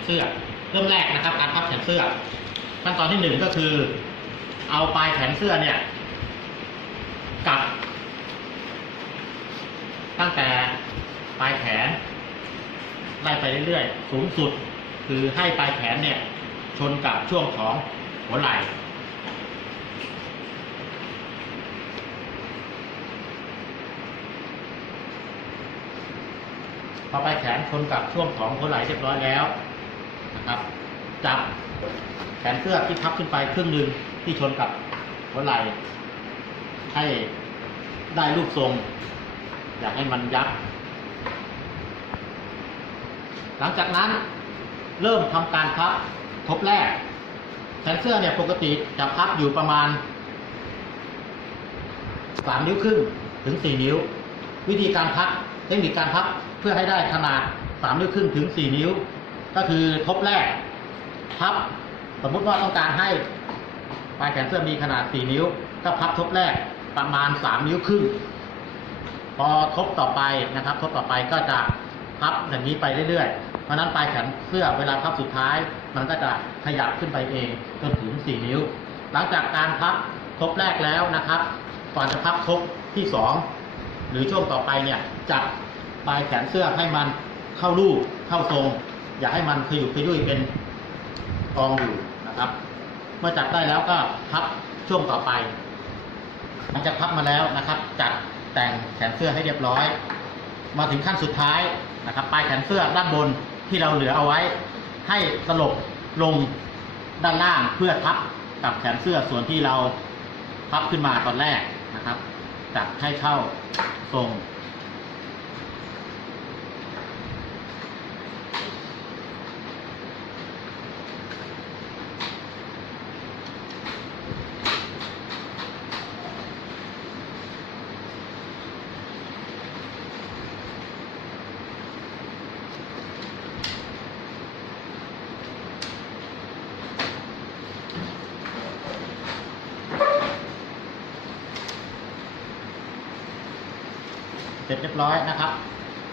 นเสื้อ เริ่มแรกนะครับ การพับแขนเสื้อ ขั้นตอนที่หนึ่งก็คือ เอาปลายแขนเสื้อเนี่ยกับตั้งแต่ปลายแขนไล่ไปเรื่อยๆ สูงสุดคือให้ปลายแขนเนี่ย ชนกับช่วงของหัวไหล่พอปลายแขนชนกับช่วงของหัวไหล่เรียบร้อยแล้ว นะครับ จับแขนเสื้อที่พับขึ้นไปครึ่งหนึ่งที่ชนกับหัวไหล่ให้ได้รูปทรง อยากให้มันยับหลังจากนั้นเริ่มทำการพับทบแรกแขนเสื้อเนี่ยปกติจะพับอยู่ประมาณสามนิ้วครึ่งถึงสี่นิ้ว วิธีการพับเทคนิคการพับเพื่อให้ได้ขนาดสามนิ้วครึ่งถึงสี่นิ้ว ก็คือทบแรกพับสมมุติว่าต้องการให้ปลายแขนเสื้อมีขนาดสี่นิ้ว ก็พับทบแรกประมาณสามนิ้วครึ่ง พอทบต่อไปนะครับ ทบต่อไปก็จะพับอย่างนี้ไปเรื่อยๆ เพราะฉะนั้นปลายแขนเสื้อเวลาพับสุดท้าย มันก็จะขยับขึ้นไปเองจนถึง 4 นิ้ว หลังจากการพับทบแรกแล้วนะครับ ก่อนจะพับทบที่ 2 หรือช่วงต่อไปเนี่ยจับปลายแขนเสื้อให้มันเข้ารูปเข้าทรง อย่าให้มันขยุกขยุยเป็นกองอยู่นะครับ เมื่อจับได้แล้วก็พับช่วงต่อไปหลังจากพับมาแล้วนะครับ จัดแต่งแขนเสื้อให้เรียบร้อย มาถึงขั้นสุดท้ายนะครับ ปลายแขนเสื้อด้านบนที่เราเหลือเอาไว้ ให้ตลบลงด้านล่างเพื่อทับกับแขนเสื้อส่วนที่เราพับขึ้นมาตอนแรกนะครับจัดให้เข้าทรง ร็จเรียบร้อยนะครับ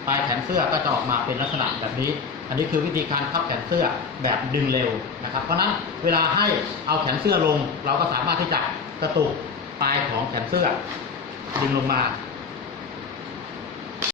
ปลายแขนเสื้อก็จะออกมาเป็นลักษณะแบบนี้ อันนี้คือวิธีการพับแขนเสื้อแบบดึงเร็วนะครับ เพราะฉะนั้นเวลาให้เอาแขนเสื้อลง เราก็สามารถที่จะกระตุกปลายของแขนเสื้อดึงลงมา